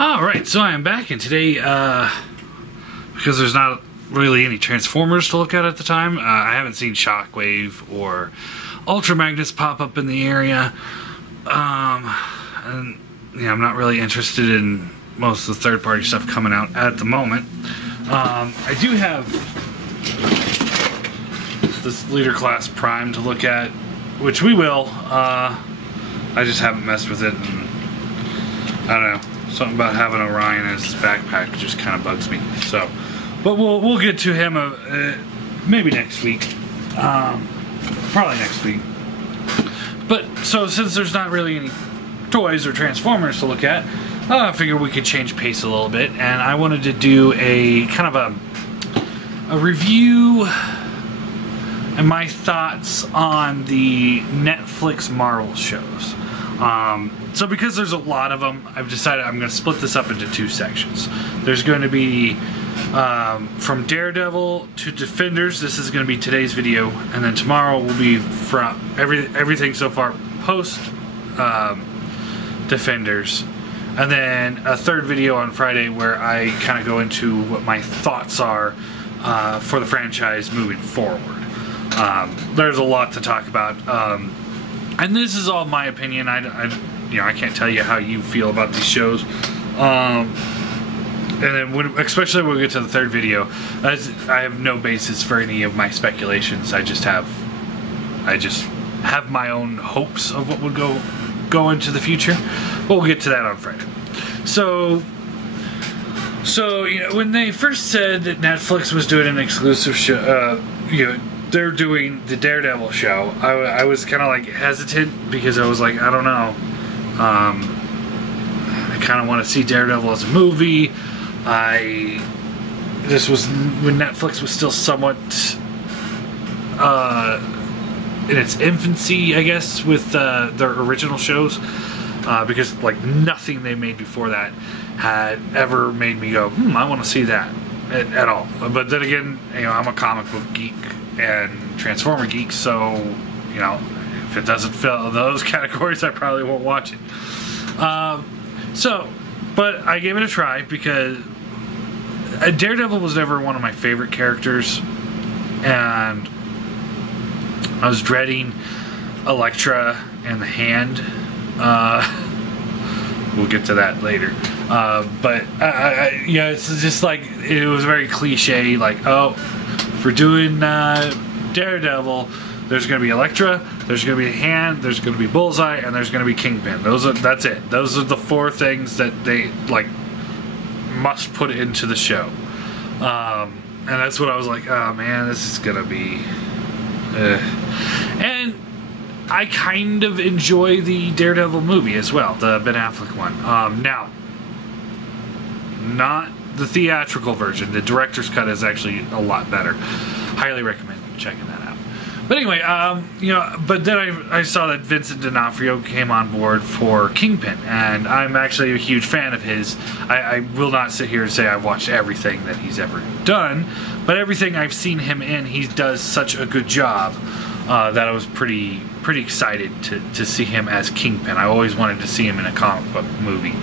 Alright, so I am back, and today, because there's not really any Transformers to look at the time, I haven't seen Shockwave or Ultra Magnus pop up in the area, and I'm not really interested in most of the third-party stuff coming out at the moment. I do have this Leader Class Prime to look at, which we will. I just haven't messed with it, and I don't know. Something about having Orion as his backpack just kind of bugs me. So, but we'll get to him maybe next week. Probably next week. But so since there's not really any toys or Transformers to look at, I figured we could change pace a little bit, and I wanted to do a kind of a review and my thoughts on the Netflix Marvel shows. So because there's a lot of them, I've decided I'm going to split this up into two sections. There's going to be from Daredevil to Defenders. This is going to be today's video, and then tomorrow will be from everything so far post Defenders, and then a third video on Friday where I kind of go into what my thoughts are for the franchise moving forward. There's a lot to talk about. And this is all my opinion. I can't tell you how you feel about these shows. And then, especially when we get to the third video, I have no basis for any of my speculations. I just have my own hopes of what would go into the future. But we'll get to that on Friday. So when they first said that Netflix was doing an exclusive show, they're doing the Daredevil show, I was kind of like hesitant because I was like, I don't know. I kind of want to see Daredevil as a movie. This was when Netflix was still somewhat in its infancy, I guess, with their original shows, because like nothing they made before that had ever made me go, I want to see that at all. But then again, I'm a comic book geek and Transformer geek, so if it doesn't fill those categories, I probably won't watch it. But I gave it a try because Daredevil was never one of my favorite characters, and I was dreading Elektra and the Hand. We'll get to that later. But it's just like, it was very cliche, like, oh, if we're doing Daredevil, there's going to be Elektra, there's going to be a Hand, there's going to be Bullseye, and there's going to be Kingpin. That's it. Those are the four things that they must put into the show. And that's what I was like, oh man, this is going to be... And I kind of enjoy the Daredevil movie as well, the Ben Affleck one. Now, not the theatrical version. The director's cut is actually a lot better. Highly recommend checking that out. But anyway, but then I saw that Vincent D'Onofrio came on board for Kingpin, and I'm actually a huge fan of his. I will not sit here and say I've watched everything that he's ever done, but everything I've seen him in, he does such a good job that I was pretty excited to see him as Kingpin. I always wanted to see him in a comic book movie.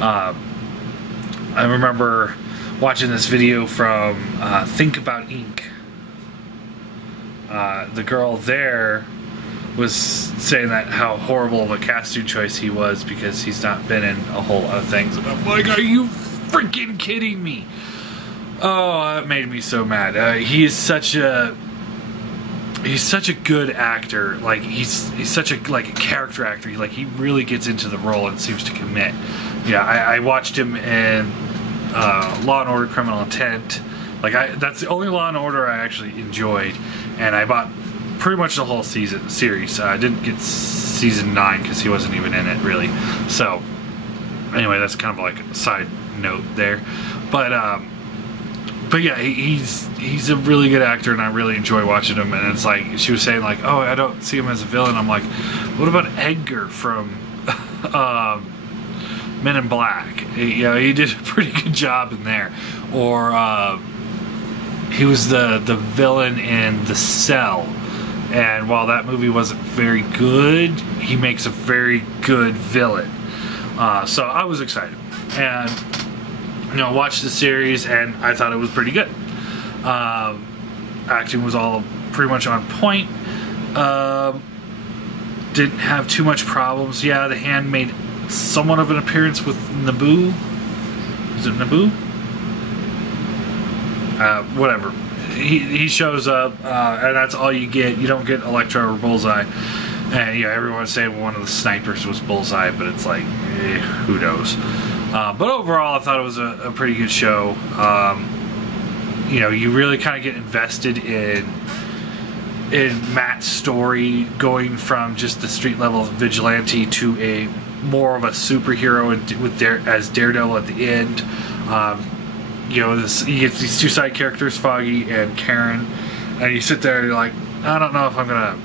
I remember watching this video from Think About Inc. The girl there was saying that how horrible of a casting choice he was because he's not been in a whole lot of things. And I'm like, are you freaking kidding me? Oh, that made me so mad. He's such a good actor. Like he's such a character actor. He really gets into the role and seems to commit. Yeah, I watched him in Law and Order: Criminal Intent. That's the only Law and Order I actually enjoyed, and I bought pretty much the whole series. I didn't get season 9 because he wasn't even in it really. So anyway, that's kind of like a side note there. But yeah, he's a really good actor, and I really enjoy watching him. And it's like she was saying, like, oh, I don't see him as a villain. I'm like, what about Edgar from Men in Black? He did a pretty good job in there. Or he was the villain in The Cell, and while that movie wasn't very good, he makes a very good villain. So I was excited. and watched the series, and I thought it was pretty good. Acting was all pretty much on point. Didn't have too much problems. Yeah, the Hand made somewhat of an appearance with Naboo. Is it Naboo? Whatever. He shows up, and that's all you get. You don't get Elektra or Bullseye. And everyone's saying one of the snipers was Bullseye, but it's like, who knows? But overall, I thought it was a pretty good show. You really kind of get invested in Matt's story, going from just the street level vigilante to a more of a superhero as Daredevil at the end. You get these two side characters, Foggy and Karen, and you sit there and you're like, I don't know if I'm gonna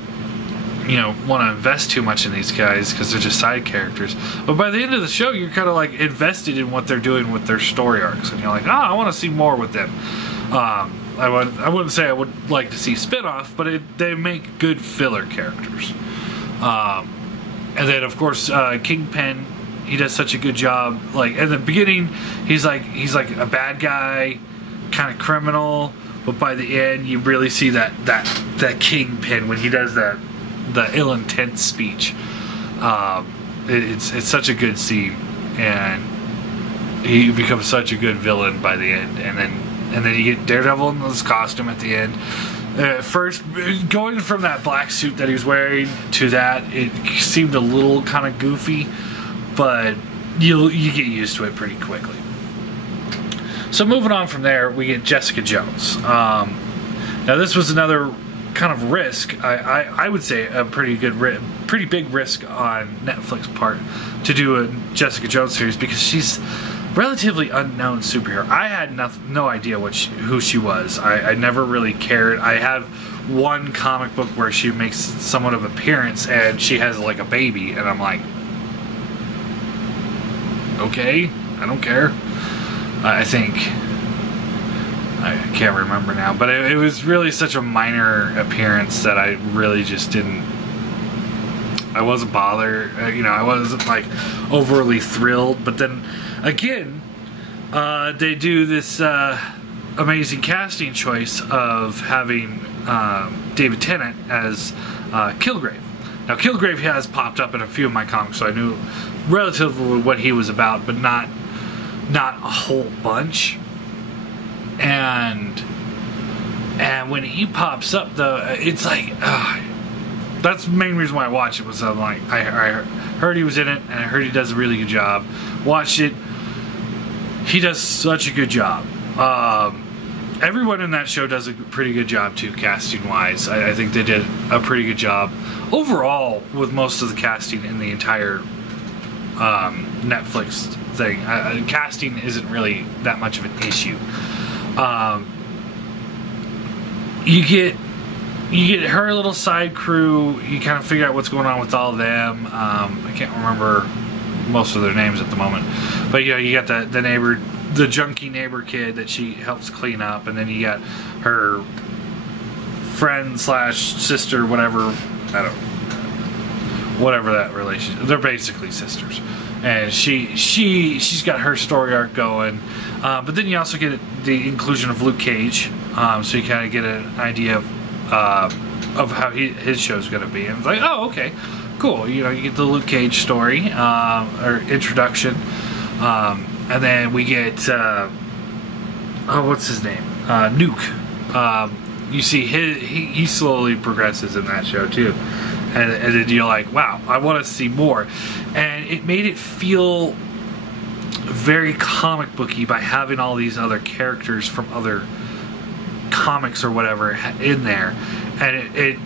want to invest too much in these guys because they're just side characters. But by the end of the show, you're kind of like invested in what they're doing with their story arcs, and you're like, I want to see more with them. I wouldn't say I would like to see spin-off, but they make good filler characters. And then of course Kingpin, he does such a good job. Like in the beginning, he's like a bad guy, kind of criminal, but by the end you really see that Kingpin when he does the ill intent speech. It's such a good scene, and he becomes such a good villain by the end. And then you get Daredevil in his costume at the end. First, going from that black suit that he was wearing to that, it seemed a little kind of goofy, but you get used to it pretty quickly. So moving on from there, we get Jessica Jones. Now this was another kind of risk. I would say a pretty big risk on Netflix part to do a Jessica Jones series, because she's relatively unknown superhero. I had no idea who she was. I never really cared. I have one comic book where she makes somewhat of appearance, and she has like a baby, and I'm like, okay, I don't care. I can't remember now, but it was really such a minor appearance that I really just didn't. I wasn't bothered. I wasn't like overly thrilled. But then again, they do this amazing casting choice of having David Tennant as Kilgrave. Now, Kilgrave has popped up in a few of my comics, so I knew relatively what he was about, but not a whole bunch. And when he pops up, though, it's like that's the main reason why I watched it. Was I'm like, I heard he was in it, and I heard he does a really good job. Watched it. He does such a good job. Everyone in that show does a pretty good job too, casting wise. I think they did a pretty good job overall with most of the casting in the entire Netflix thing. Casting isn't really that much of an issue. You get her little side crew. You kind of figure out what's going on with all of them. I can't remember most of their names at the moment, but you got the neighbor, the junkie neighbor kid that she helps clean up, and then you got her friend / sister, whatever. Whatever that relationship. They're basically sisters, and she's got her story arc going. But then you also get the inclusion of Luke Cage, so you kind of get an idea of how his show's going to be. And it's like, oh, okay, cool. You get the Luke Cage story or introduction, and then we get what's his name? Nuke. You see he slowly progresses in that show too, and then you're like, wow, I want to see more. And it made it feel very comic booky by having all these other characters from other comics or whatever in there, and it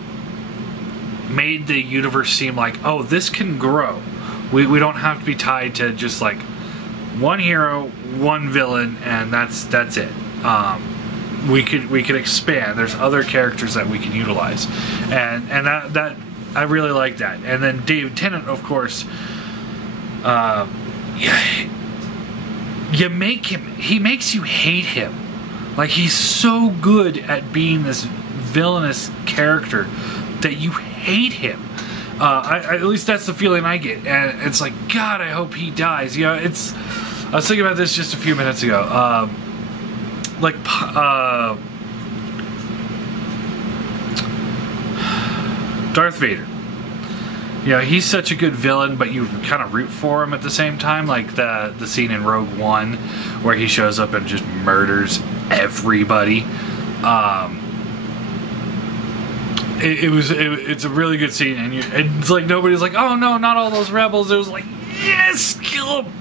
made the universe seem like, oh, this can grow. We don't have to be tied to just like one hero, one villain, and that's it. We could expand. There's other characters that we can utilize, and that I really like that. And then David Tennant, of course, he makes you hate him. Like, he's so good at being this villainous character that you hate him. At least that's the feeling I get. And it's like, God, I hope he dies. I was thinking about this just a few minutes ago. Like, Darth Vader. You know, he's such a good villain, but you kind of root for him at the same time. Like the scene in Rogue One where he shows up and just murders everybody. It's a really good scene, and it's like nobody's like, oh no, not all those rebels. It was like, yes, kill them.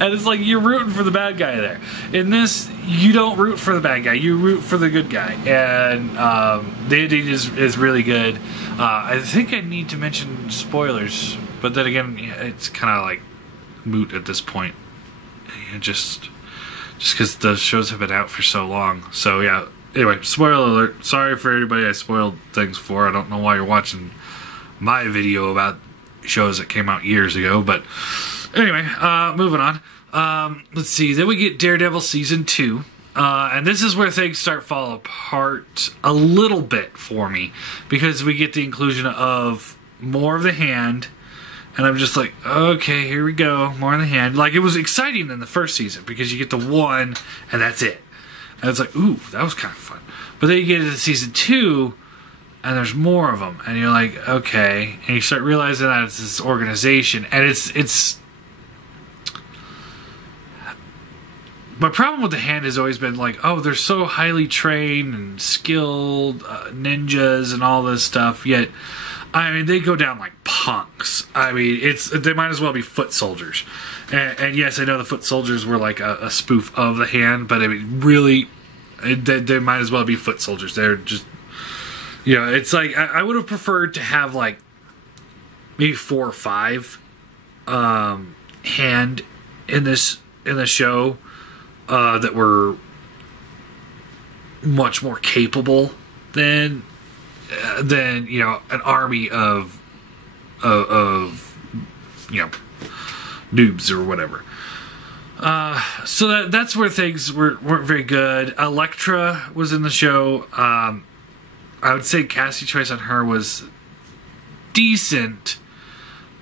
And it's like you're rooting for the bad guy there. In this, you don't root for the bad guy. You root for the good guy. And the ending is really good. I think I need to mention spoilers, but then again, it's kind of like moot at this point. Just because the shows have been out for so long. So yeah. Anyway, spoiler alert. Sorry for everybody I spoiled things for. I don't know why you're watching my video about shows that came out years ago, but anyway, moving on. Let's see. Then we get Daredevil Season 2. And this is where things start fall apart a little bit for me, because we get the inclusion of more of the Hand, and I'm just like, okay, here we go, more of the Hand. Like, it was exciting in the first season because you get the one and that's it. And it's like, ooh, that was kind of fun. But then you get into Season 2 and there's more of them, and you're like, okay, and you start realizing that it's this organization, and it's my problem with the Hand has always been like, oh, they're so highly trained and skilled ninjas and all this stuff, yet, I mean, they go down like punks. I mean, they might as well be foot soldiers. And yes, I know the foot soldiers were like a spoof of the Hand, but I mean, really, they might as well be foot soldiers. They're just, you know, it's like, I would have preferred to have like maybe 4 or 5 Hand in the show. That were much more capable than you know, an army of you know, noobs or whatever. So that's where things weren't very good. Elektra was in the show. I would say casting choice on her was decent.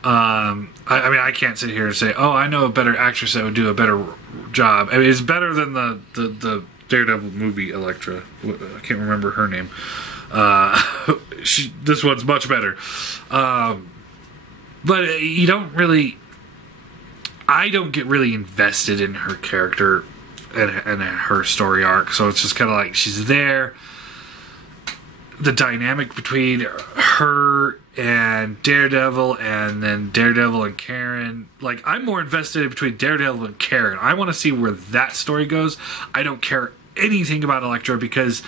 I mean, I can't sit here and say, oh, I know a better actress that would do a better job. I mean, it's better than the Daredevil movie Elektra. I can't remember her name. This one's much better. But you don't really... I don't get really invested in her character and her story arc, so it's just kind of like she's there. The dynamic between her and Daredevil, and then Daredevil and Karen, like, I'm more invested between Daredevil and Karen. I want to see where that story goes. I don't care anything about Elektra because,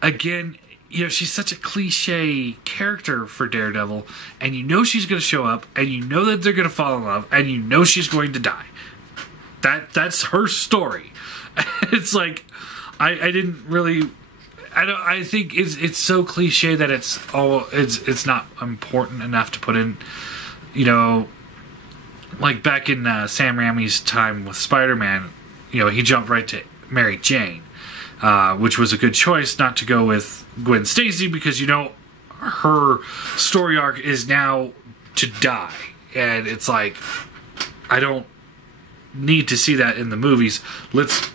again, you know, she's such a cliche character for Daredevil, and you know she's going to show up, and you know that they're going to fall in love, and you know she's going to die. That's her story. It's like, I didn't really... I think it's so cliche that it's not important enough to put in, you know, like back in Sam Raimi's time with Spider-Man, you know, he jumped right to Mary Jane, which was a good choice not to go with Gwen Stacy because, you know, her story arc is now to die, and it's like, I don't need to see that in the movies. Let's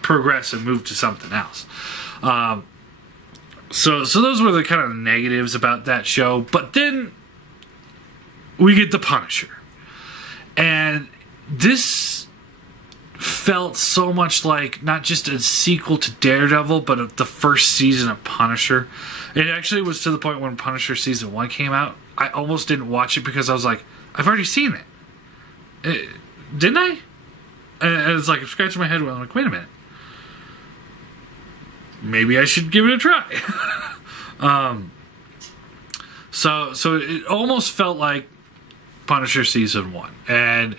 progress and move to something else. So those were the kind of negatives about that show. But then we get the Punisher, and this felt so much like not just a sequel to Daredevil, but the first season of Punisher. It actually was to the point when Punisher season 1 came out, I almost didn't watch it because I was like, I've already seen it. Didn't I? And it's like I'm scratching my head. I'm like, wait a minute. Maybe I should give it a try. So it almost felt like Punisher season 1, and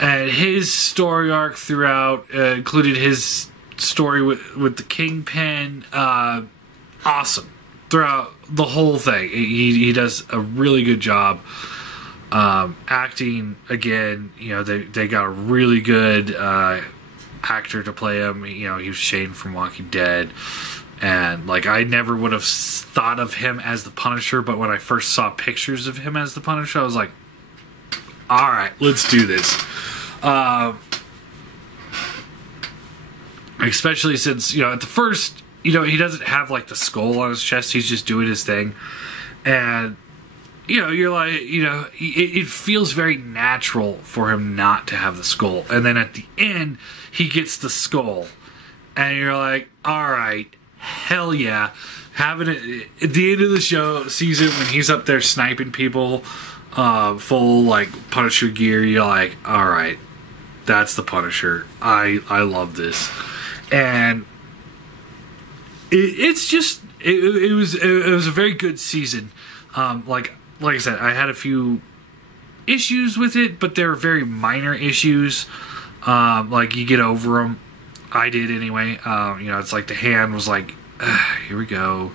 his story arc throughout included his story with the Kingpin. Awesome throughout the whole thing. He does a really good job. Acting again, you know, they got a really good actor to play him. You know, he was Shane from Walking Dead, and like, I never would have thought of him as the Punisher, but when I first saw pictures of him as the Punisher, I was like, all right, let's do this. Especially since, at the first, he doesn't have like the skull on his chest. He's just doing his thing. And, you're like, it feels very natural for him not to have the skull. And then at the end, he gets the skull. And you're like, all right, hell yeah. Having it at the end of the season when he's up there sniping people, full like Punisher gear, you're like, all right, that's the Punisher. I love this. And it was a very good season. Like I said, I had a few issues with it, but they were very minor issues. Like you get over them. I did anyway. It's like the hand was like, here we go.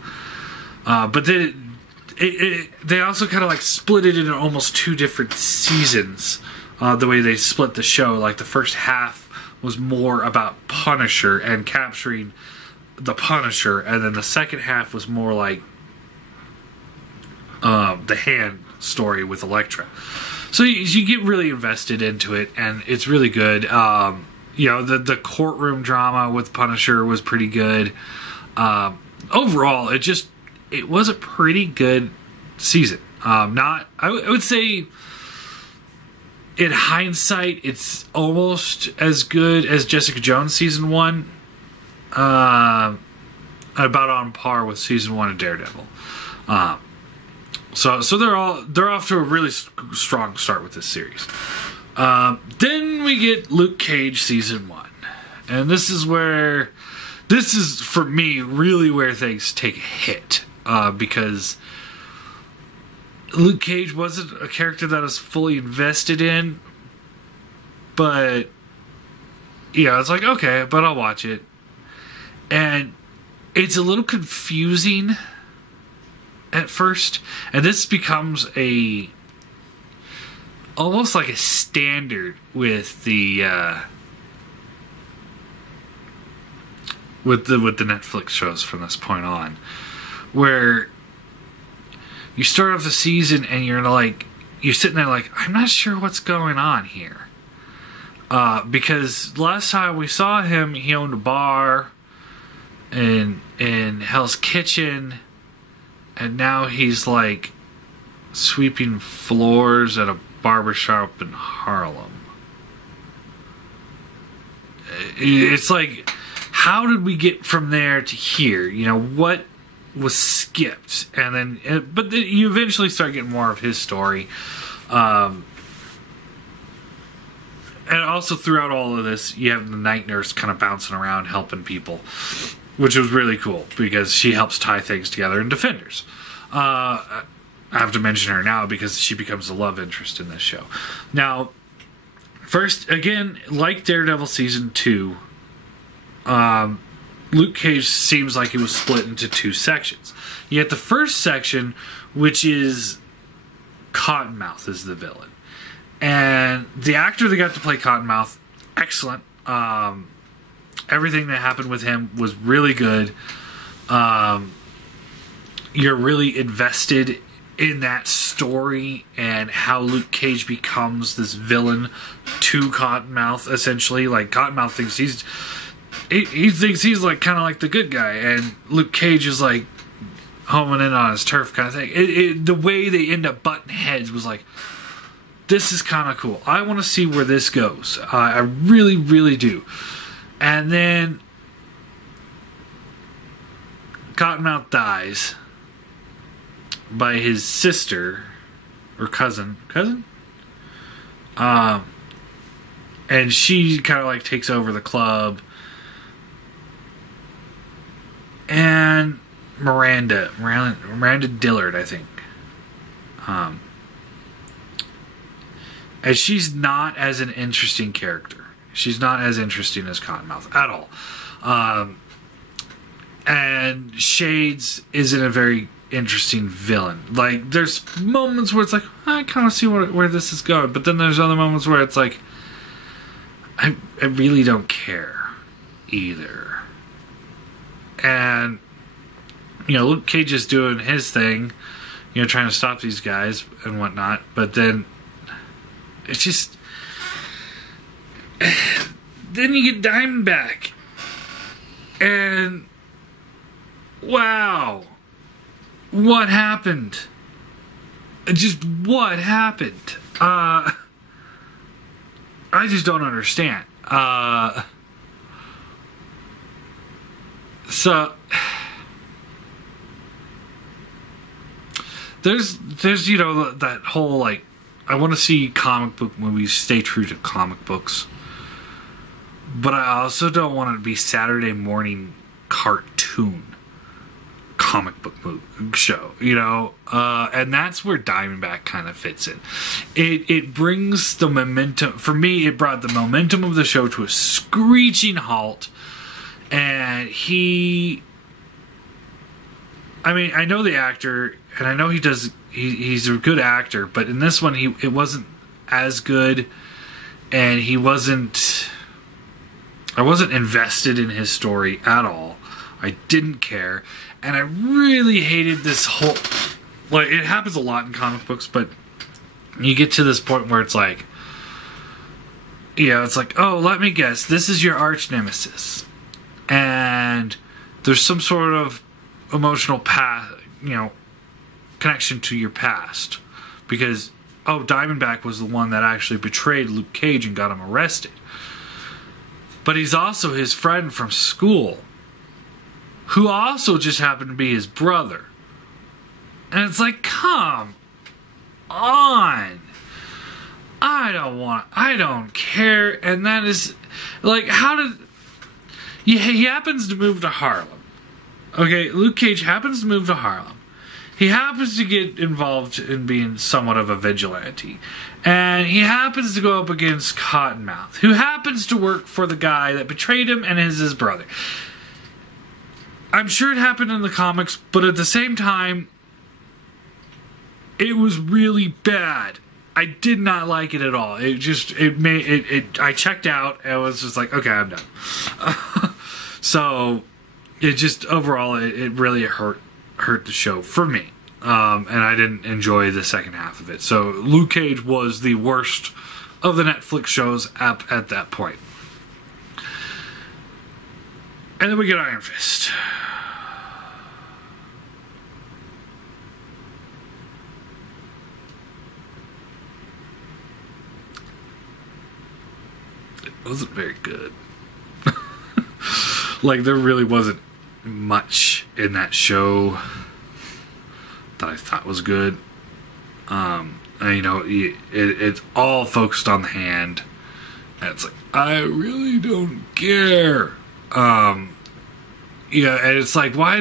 But then they also kind of like split it into almost 2 different seasons. The way they split the show, like the first half was more about Punisher and capturing the Punisher, and then the second half was more like the hand story with Elektra. So you get really invested into it, and it's really good. The courtroom drama with Punisher was pretty good. Overall, it was a pretty good season. I would say, in hindsight, it's almost as good as Jessica Jones season 1. About on par with season 1 of Daredevil. So they're off to a really strong start with this series. Then we get Luke Cage season 1, and this is for me really where things take a hit, because Luke Cage wasn't a character that I was fully invested in, but it's like, okay, but I'll watch it. And it's a little confusing at first, and this becomes almost like a standard with the Netflix shows from this point on, where you start off the season and you're sitting there like, I'm not sure what's going on here, because last time we saw him, he owned a bar in Hell's Kitchen, and now he's like sweeping floors at a barbershop in Harlem. It's like, how did we get from there to here? What was skipped? And then, but you eventually start getting more of his story. And also throughout all of this, you have the night nurse kind of bouncing around helping people, which was really cool because she helps tie things together in Defenders. I have to mention her now because she becomes the love interest in this show. Now, first, again, like Daredevil season 2, Luke Cage seems like it was split into 2 sections. You get the first section, which is Cottonmouth is the villain. And the actor that got to play Cottonmouth, excellent. Everything that happened with him was really good. You're really invested in that story and how Luke Cage becomes this villain to Cottonmouth, essentially. Like, Cottonmouth thinks he thinks he's like kind of like the good guy, and Luke Cage is like homing in on his turf kind of thing. The way they end up butting heads was like, this is kind of cool. I want to see where this goes. I really, really do. And then Cottonmouth dies by his sister or cousin, and she kind of like takes over the club. And Miranda Dillard, I think. And she's not as an interesting character. She's not as interesting as Cottonmouth at all. And Shades isn't a very interesting villain. Like, there's moments where it's like, I kind of see where this is going. But then there's other moments where it's like, I really don't care either. And, Luke Cage is doing his thing, trying to stop these guys and whatnot. But then it's just, Then you get Diamondback. And wow. What happened? Just what happened? I just don't understand. So there's you know that whole like I want to see comic book movies stay true to comic books, but I also don't want it to be Saturday morning cartoon comic book show, you know, and that's where Diamondback kind of fits in. It brings the momentum for me. It brought the momentum of the show to a screeching halt, and I mean, I know the actor, and I know he's a good actor, but in this one, it wasn't as good, and I wasn't invested in his story at all. I didn't care, and I really hated this whole, like, it happens a lot in comic books, but you get to this point where it's like, it's like, oh, let me guess, this is your arch nemesis, and there's some sort of emotional connection to your past, because Diamondback was the one that actually betrayed Luke Cage and got him arrested, but he's also his friend from school, who also just happened to be his brother, and it's like, come on, I don't care. And that is like, he happens to move to Harlem. Okay, Luke Cage happens to move to Harlem. He happens to get involved in being somewhat of a vigilante. And he happens to go up against Cottonmouth, who happens to work for the guy that betrayed him and is his brother. I'm sure it happened in the comics, but at the same time, it was really bad. I did not like it at all. I checked out and was just like, okay, I'm done. So it just overall it really hurt the show for me, and I didn't enjoy the second half of it. So Luke Cage was the worst of the Netflix shows at that point. And then we get Iron Fist. It wasn't very good. Like, there really wasn't much in that show that I thought was good. And, it's all focused on the hand, and it's like, I really don't care. And it's like, why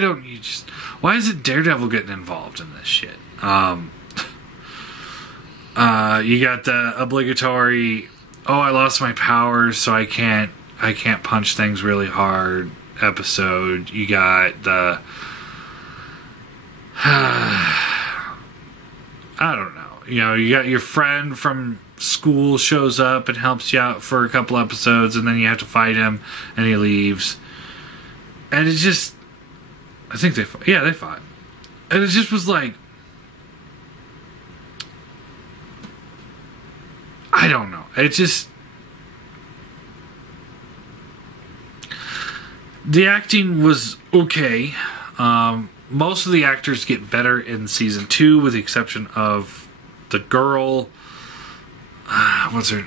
isn't Daredevil getting involved in this shit? You got the obligatory, I lost my powers, so I can't punch things really hard episode. You got the I don't know. You got your friend from school shows up and helps you out for a couple episodes, and then you have to fight him, and he leaves. And it just, I think they fought. Yeah, they fought. And it just was like, I don't know. It just, the acting was okay. Most of the actors get better in season 2, with the exception of the girl. What's her?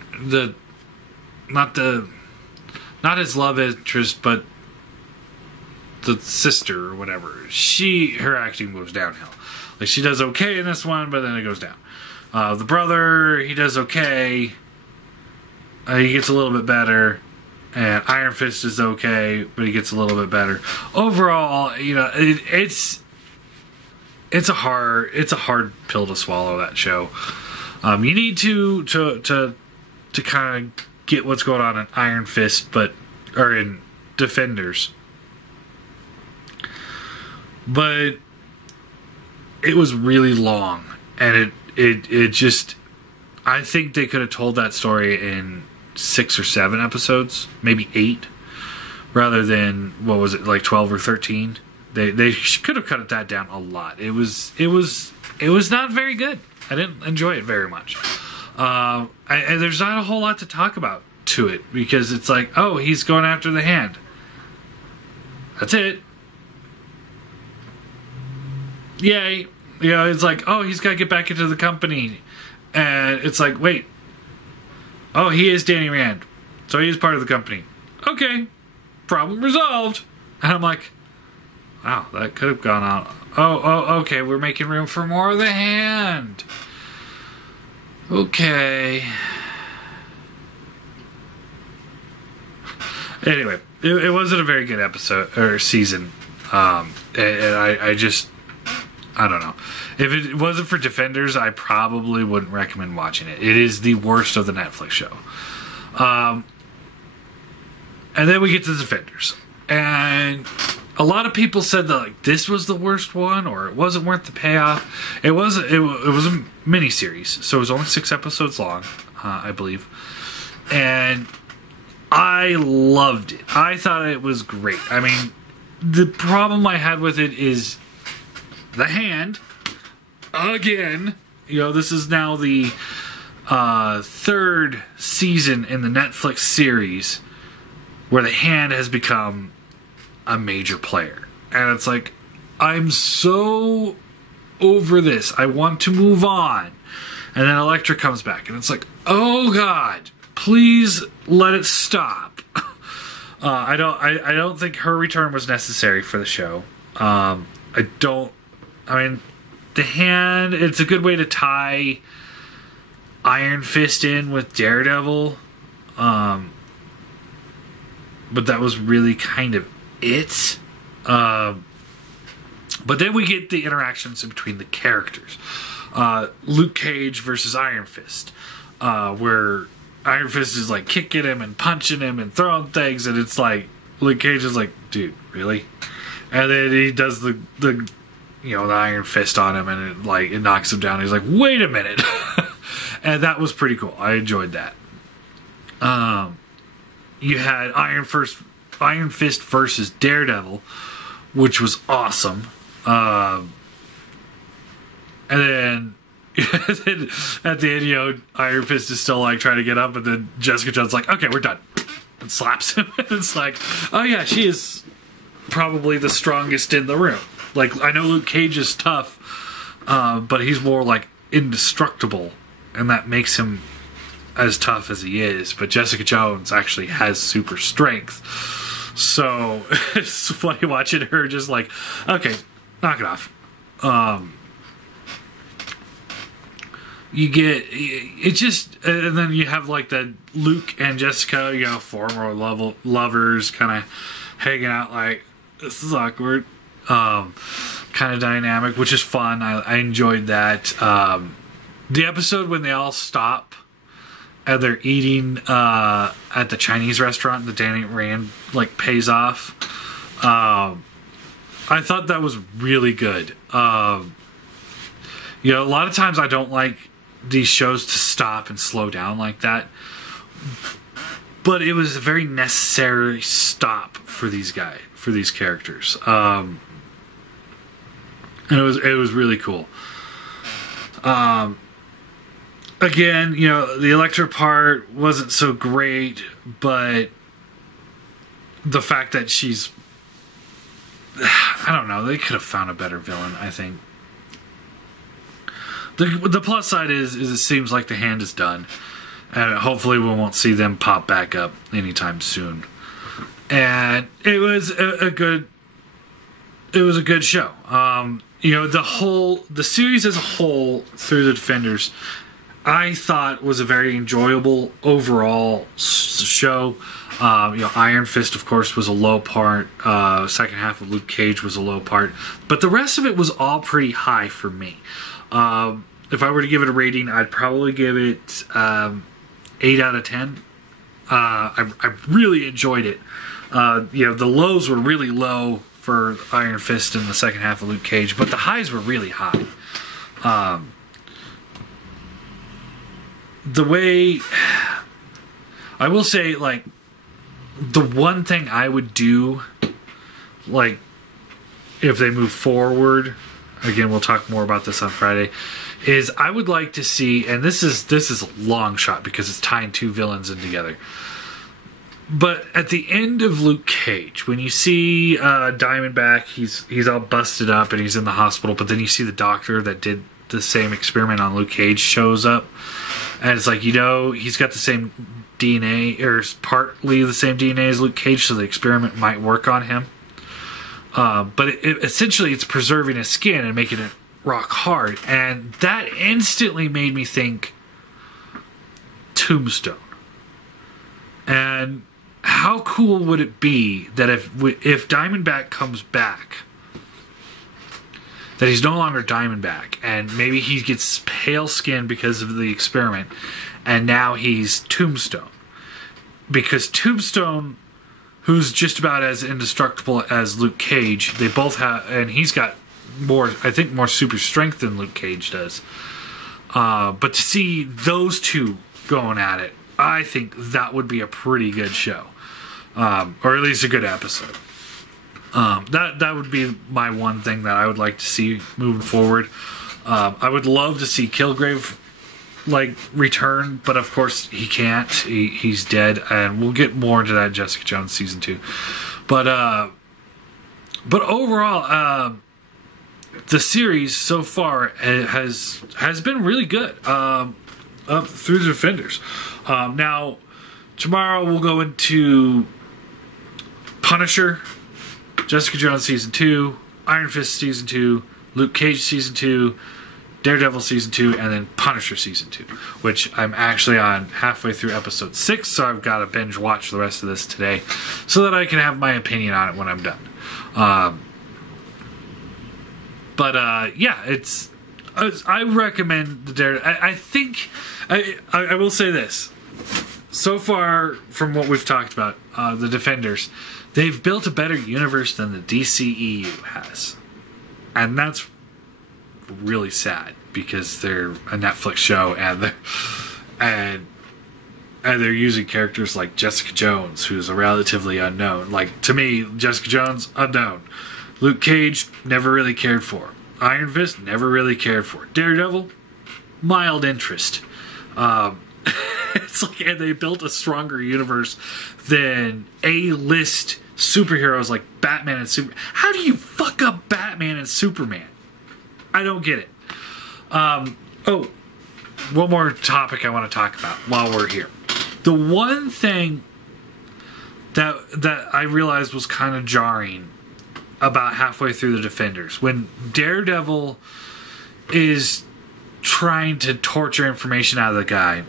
Not his love interest, but the sister or whatever. Her acting goes downhill. Like, she does okay in this one, but then it goes down. The brother, he does okay. He gets a little bit better. And Iron Fist is okay, but he gets a little bit better. Overall, it's a hard pill to swallow, that show. You need to kind of get what's going on in Iron Fist, or in Defenders. But it was really long, and it just, I think they could have told that story in 6 or 7 episodes, maybe 8, rather than, what was it, like 12 or 13. They could have cut that down a lot. It was not very good. I didn't enjoy it very much. And there's not a whole lot to talk about to it because it's like, oh, he's going after the Hand. That's it. Yay. You know, it's like, oh, he's got to get back into the company. And it's like, wait. Oh, he is Danny Rand. So he is part of the company. Okay. Problem resolved. And I'm like, wow, that could have gone out. Oh, okay. We're making room for more of the Hand. Okay. Anyway, it wasn't a very good episode or season. And I just, I don't know. If it wasn't for Defenders, I probably wouldn't recommend watching it. It is the worst of the Netflix show. And then we get to the Defenders. And a lot of people said that like this was the worst one, or it wasn't worth the payoff. It was a miniseries, so it was only 6 episodes long, I believe. And I loved it. I thought it was great. I mean, the problem I had with it is the Hand. Again, you know, this is now the 3rd season in the Netflix series where the Hand has become a major player. And it's like, I'm so over this. I want to move on. And then Elektra comes back, and it's like, oh God, please let it stop. I don't think her return was necessary for the show. I mean, the Hand, it's a good way to tie Iron Fist in with Daredevil. But that was really kind of it. But then we get the interactions in between the characters. Luke Cage versus Iron Fist. Where Iron Fist is like kicking him and punching him and throwing things, and it's like Luke Cage is like, dude, really? And then he does the Iron Fist on him, and it knocks him down. He's like, wait a minute. And that was pretty cool. I enjoyed that. You had Iron Fist versus Daredevil, which was awesome. And then at the end, Iron Fist is still like trying to get up, and then Jessica Jones like, okay, we're done, and slaps him. And it's like, oh yeah, she is probably the strongest in the room. Like, I know Luke Cage is tough, but he's more like indestructible, and that makes him as tough as he is. But Jessica Jones actually has super strength. So it's funny watching her just like, okay, knock it off. You get it just, and then you have like the Luke and Jessica, former lovers, kind of hanging out like, this is awkward. Kind of dynamic, which is fun. I enjoyed that. The episode when they all stop and they're eating at the Chinese restaurant, the Danny Rand pays off. I thought that was really good. A lot of times I don't like these shows to stop and slow down like that, but it was a very necessary stop for these characters. And it was really cool. Again, the Elektra part wasn't so great, but the fact that she's, I don't know, they could have found a better villain, I think. The plus side is it seems like the Hand is done, and hopefully we won't see them pop back up anytime soon. And it was a good show. The series as a whole through the Defenders, I thought was a very enjoyable overall show. Iron Fist, of course, was a low part. Second half of Luke Cage was a low part, but the rest of it was all pretty high for me. If I were to give it a rating, I'd probably give it 8 out of 10. I really enjoyed it. The lows were really low for Iron Fist in the second half of Luke Cage, but the highs were really high. The way, I will say, the one thing I would do, if they move forward, again, we'll talk more about this on Friday, is I would like to see, and this is a long shot because it's tying two villains in together, But at the end of Luke Cage, when you see Diamondback, he's all busted up and he's in the hospital, but then you see the doctor that did the same experiment on Luke Cage shows up, and it's like, he's got the same DNA, or partly the same DNA as Luke Cage, so the experiment might work on him. But essentially it's preserving his skin and making it rock hard, and that instantly made me think Tombstone. And how cool would it be that if Diamondback comes back, that he's no longer Diamondback, and maybe he gets pale skin because of the experiment, and now he's Tombstone. Because Tombstone, who's just about as indestructible as Luke Cage, they both have, and he's got more super strength than Luke Cage does. But to see those two going at it, I think that would be a pretty good show. Or at least a good episode. That would be my one thing that I would like to see moving forward. I would love to see Kilgrave return, but of course he can't. He's dead, and we'll get more into that in Jessica Jones season 2. But overall, the series so far has been really good up through the Defenders. Now tomorrow we'll go into Punisher, Jessica Jones season 2, Iron Fist season 2, Luke Cage season 2, Daredevil season 2, and then Punisher season 2, which I'm actually on halfway through episode 6, so I've got to binge watch the rest of this today so that I can have my opinion on it when I'm done. Yeah, I recommend the Daredevil. I will say this. So far, from what we've talked about, the Defenders, they've built a better universe than the DCEU has. And that's really sad, because they're a Netflix show, and they're using characters like Jessica Jones, who's a relatively unknown. To me, Jessica Jones, unknown. Luke Cage, never really cared for. Iron Fist, never really cared for. Daredevil, mild interest. And they built a stronger universe than A-list superheroes like Batman and Superman. How do you fuck up Batman and Superman? I don't get it. One more topic I want to talk about while we're here. The one thing that I realized was kind of jarring about halfway through the Defenders, when Daredevil is trying to torture information out of the guy,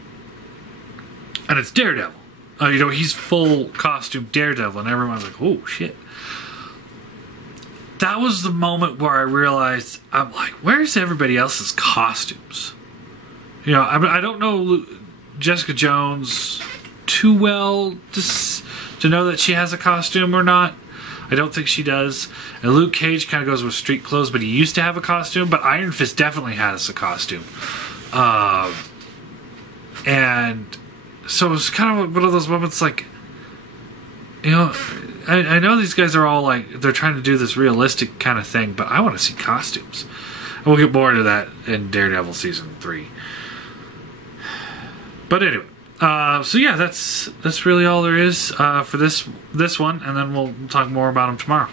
and it's Daredevil. He's full costume Daredevil, and everyone's like, oh shit. That was the moment where I realized, I'm like, where's everybody else's costumes? I don't know Jessica Jones too well to know that she has a costume or not. I don't think she does. And Luke Cage kind of goes with street clothes, but he used to have a costume. But Iron Fist definitely has a costume. And so it's kind of one of those moments I know these guys are all they're trying to do this realistic kind of thing, but I want to see costumes. And we'll get more into that in Daredevil season 3. But anyway, so yeah, that's really all there is for this one, and then we'll talk more about them tomorrow.